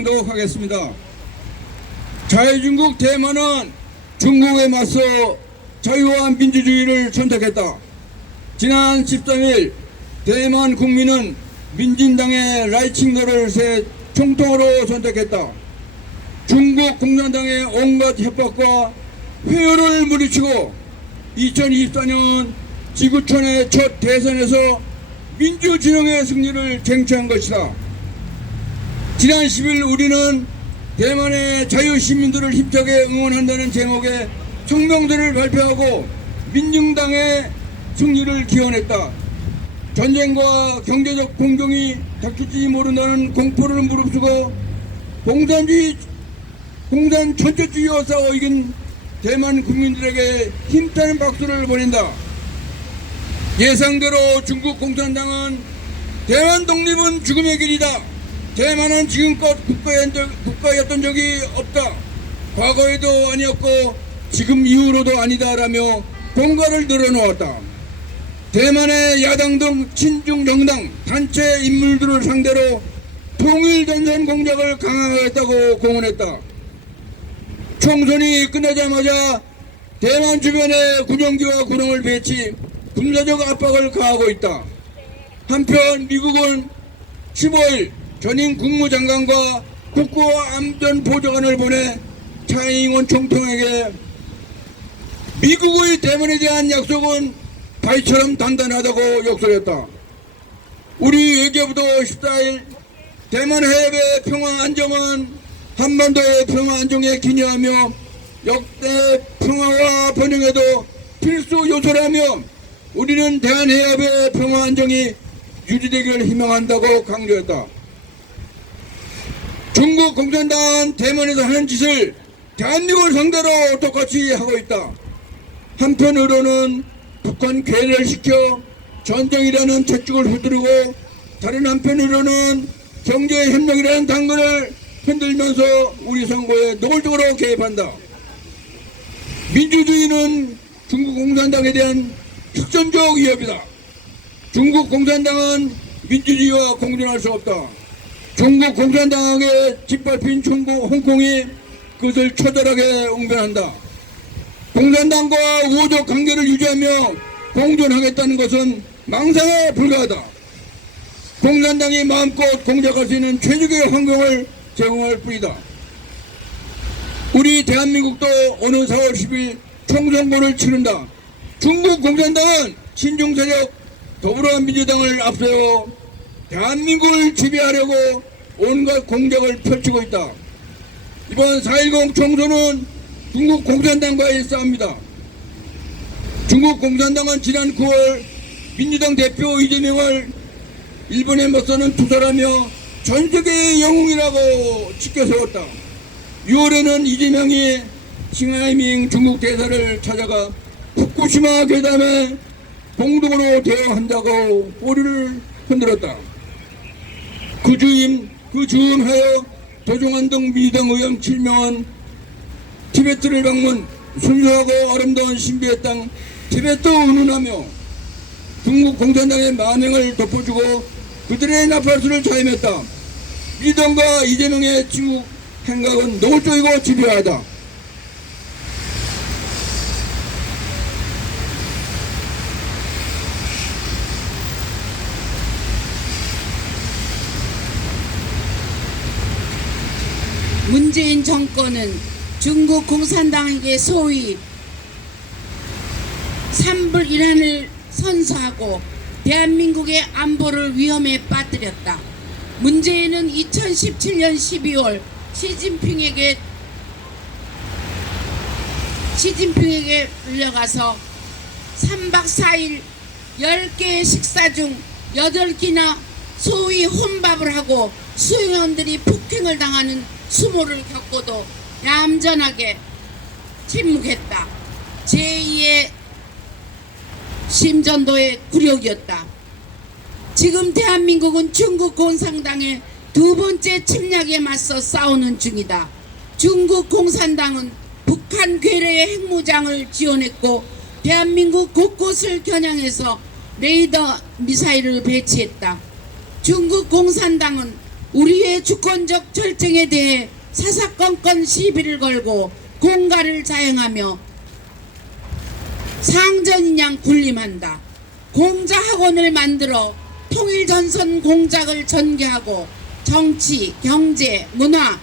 하도록 하겠습니다. 자유중국 대만은 중국에 맞서 자유와 민주주의를 선택했다. 지난 13일 대만 국민은 민진당의 라이칭더를 새 총통으로 선택했다. 중국 공산당의 온갖 협박과 회유를 물리치고 2024년 지구촌의 첫 대선에서 민주진영의 승리를 쟁취한 것이다. 지난 10일 우리는 대만의 자유시민들을 힘차게 응원한다는 제목의 성명서를 발표하고 민중당의 승리를 기원했다. 전쟁과 경제적 공경이 닥칠지 모른다는 공포를 무릅쓰고 공산 전체주의와 싸워 이긴 대만 국민들에게 힘찬 박수를 보낸다. 예상대로 중국 공산당은 대만 독립은 죽음의 길이다. 대만은 지금껏 국가였던 적이 없다. 과거에도 아니었고 지금 이후로도 아니다라며 공갈을 늘어놓았다. 대만의 야당 등 친중 정당 단체 인물들을 상대로 통일전선 공작을 강화하겠다고 공언했다. 총선이 끝나자마자 대만 주변에 군용기와 군함을 배치, 군사적 압박을 가하고 있다. 한편 미국은 15일 전임 국무장관과 국가안전보좌관을 보내 차이잉원 총통에게 미국의 대만에 대한 약속은 바위처럼 단단하다고 역설했다. 우리 외교부도 14일 대만 해협의 평화 안정은 한반도의 평화 안정에 기여하며 역대 평화와 번영에도 필수 요소라며 우리는 대한해협의 평화 안정이 유지되기를 희망한다고 강조했다. 중국 공산당은 대만에서 하는 짓을 대한민국을 상대로 똑같이 하고 있다. 한편으로는 북한 괴를 시켜 전쟁이라는 채찍을 휘두르고 다른 한편으로는 경제협력이라는 당근을 흔들면서 우리 선거에 노골적으로 개입한다. 민주주의는 중국 공산당에 대한 특선적 위협이다. 중국 공산당은 민주주의와 공존할 수 없다. 중국 공산당에 짓밟힌 홍콩이 그것을 처절하게 웅변한다. 공산당과 우호적 관계를 유지하며 공존하겠다는 것은 망상에 불과하다. 공산당이 마음껏 공작할 수 있는 최적의 환경을 제공할 뿐이다. 우리 대한민국도 오는 4월 10일 총선거를 치른다. 중국 공산당은 친중세력 더불어민주당을 앞세워 대한민국을 지배하려고 온갖 공작을 펼치고 있다. 이번 4.10 총선은 중국 공산당과의 싸움이다. 중국 공산당은 지난 9월 민주당 대표 이재명을 일본에 맞서는 투사라며 전세계의 영웅이라고 지켜세웠다. 6월에는 이재명이 칭하이밍 중국 대사를 찾아가 후쿠시마 괴담에 공동으로 대화한다고 꼬리를 흔들었다. 그 즈음하여 도종환 등 민주당 의원 7명은 티베트를 방문, 순수하고 아름다운 신비의 땅 티베트 운운하며 중국 공산당의 만행을 덮어주고 그들의 나팔수를 자임했다. 민주당과 이재명의 중국 행각은 노골적이고 집요하다. 문재인 정권은 중국 공산당에게 소위 3불 1한을 선서하고 대한민국의 안보를 위험에 빠뜨렸다. 문재인은 2017년 12월 시진핑에게 불려가서 3박 4일 10개의 식사 중 8끼나 소위 혼밥을 하고 수행원들이 폭행을 당하는 수모를 겪고도 얌전하게 침묵했다. 제2의 심전도의 굴욕이었다. 지금 대한민국은 중국 공산당의 두 번째 침략에 맞서 싸우는 중이다. 중국 공산당은 북한 괴뢰의 핵무장을 지원했고 대한민국 곳곳을 겨냥해서 레이더 미사일을 배치했다. 중국 공산당은 우리의 주권적 절정에 대해 사사건건 시비를 걸고 공갈을 자행하며 상전인양 군림한다. 공자학원을 만들어 통일전선 공작을 전개하고 정치, 경제, 문화,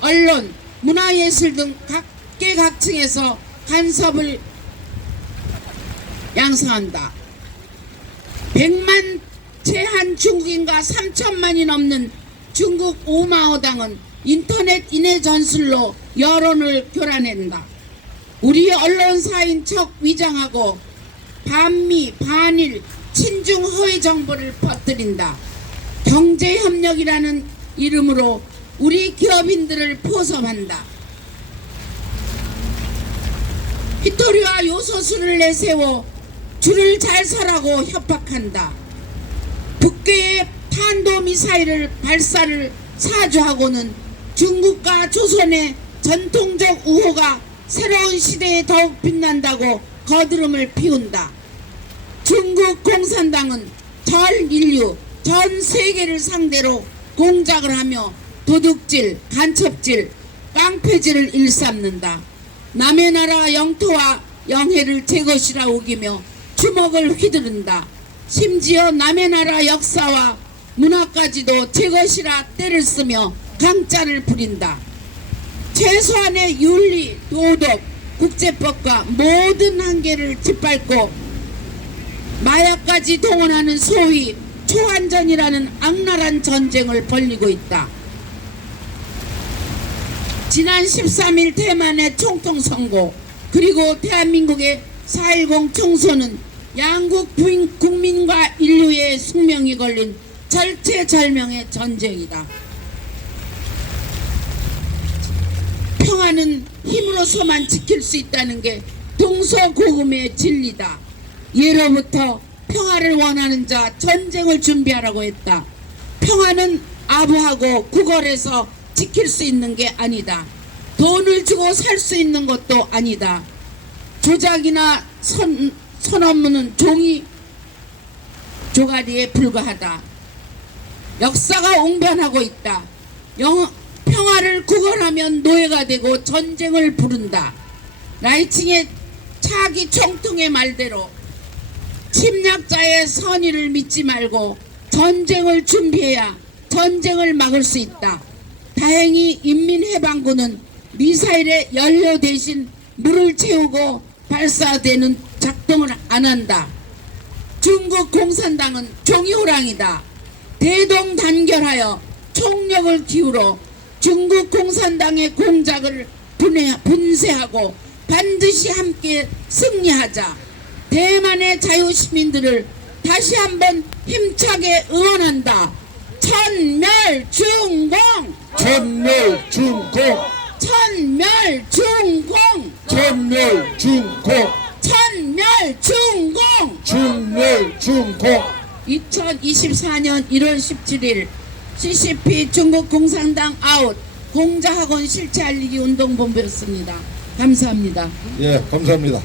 언론, 문화예술 등 각계각층에서 간섭을 양성한다. 100만 제한 중국인과 3천만이 넘는 중국 오마오당은 인터넷 인해 전술로 여론을 교란한다. 우리 언론사인 척 위장하고 반미, 반일, 친중 허위 정보를 퍼뜨린다. 경제협력이라는 이름으로 우리 기업인들을 포섭한다. 히토리와 요소수를 내세워 줄을 잘 서라고 협박한다. 북괴의 탄도미사일을 발사를 사주하고는 중국과 조선의 전통적 우호가 새로운 시대에 더욱 빛난다고 거드름을 피운다. 중국 공산당은 전 인류, 전 세계를 상대로 공작을 하며 도둑질, 간첩질, 깡패질을 일삼는다. 남의 나라 영토와 영해를 제 것이라 우기며 주먹을 휘두른다. 심지어 남의 나라 역사와 문화까지도 제 것이라 떼를 쓰며 강짜를 부린다. 최소한의 윤리, 도덕, 국제법과 모든 한계를 짓밟고 마약까지 동원하는 소위 초안전이라는 악랄한 전쟁을 벌이고 있다. 지난 13일 대만의 총통선고 그리고 대한민국의 4.10 총선은 양국 국민과 인류의 숙명이 걸린 절체절명의 전쟁이다. 평화는 힘으로서만 지킬 수 있다는 게 동서고금의 진리다. 예로부터 평화를 원하는 자 전쟁을 준비하라고 했다. 평화는 아부하고 구걸해서 지킬 수 있는 게 아니다. 돈을 주고 살 수 있는 것도 아니다. 조작이나 선언문은 종이 조가리에 불과하다. 역사가 옹변하고 있다. 평화를 구걸하면 노예가 되고 전쟁을 부른다. 라이칭의 차기 총통의 말대로 침략자의 선의를 믿지 말고 전쟁을 준비해야 전쟁을 막을 수 있다. 다행히 인민해방군은 미사일에 연료 대신 물을 채우고 발사되는 작동을 안 한다. 중국 공산당은 종이호랑이다. 대동단결하여 총력을 기울여 중국 공산당의 공작을 분쇄하고 반드시 함께 승리하자. 대만의 자유시민들을 다시 한번 힘차게 응원한다. 천멸중공! 천멸중공! 천멸중공! 천멸중공! 천멸중공! 천멸중공! 2024년 1월 17일 CCP 중국 공산당 아웃 공자학원 실체 알리기 운동본부였습니다. 감사합니다. 예, 감사합니다.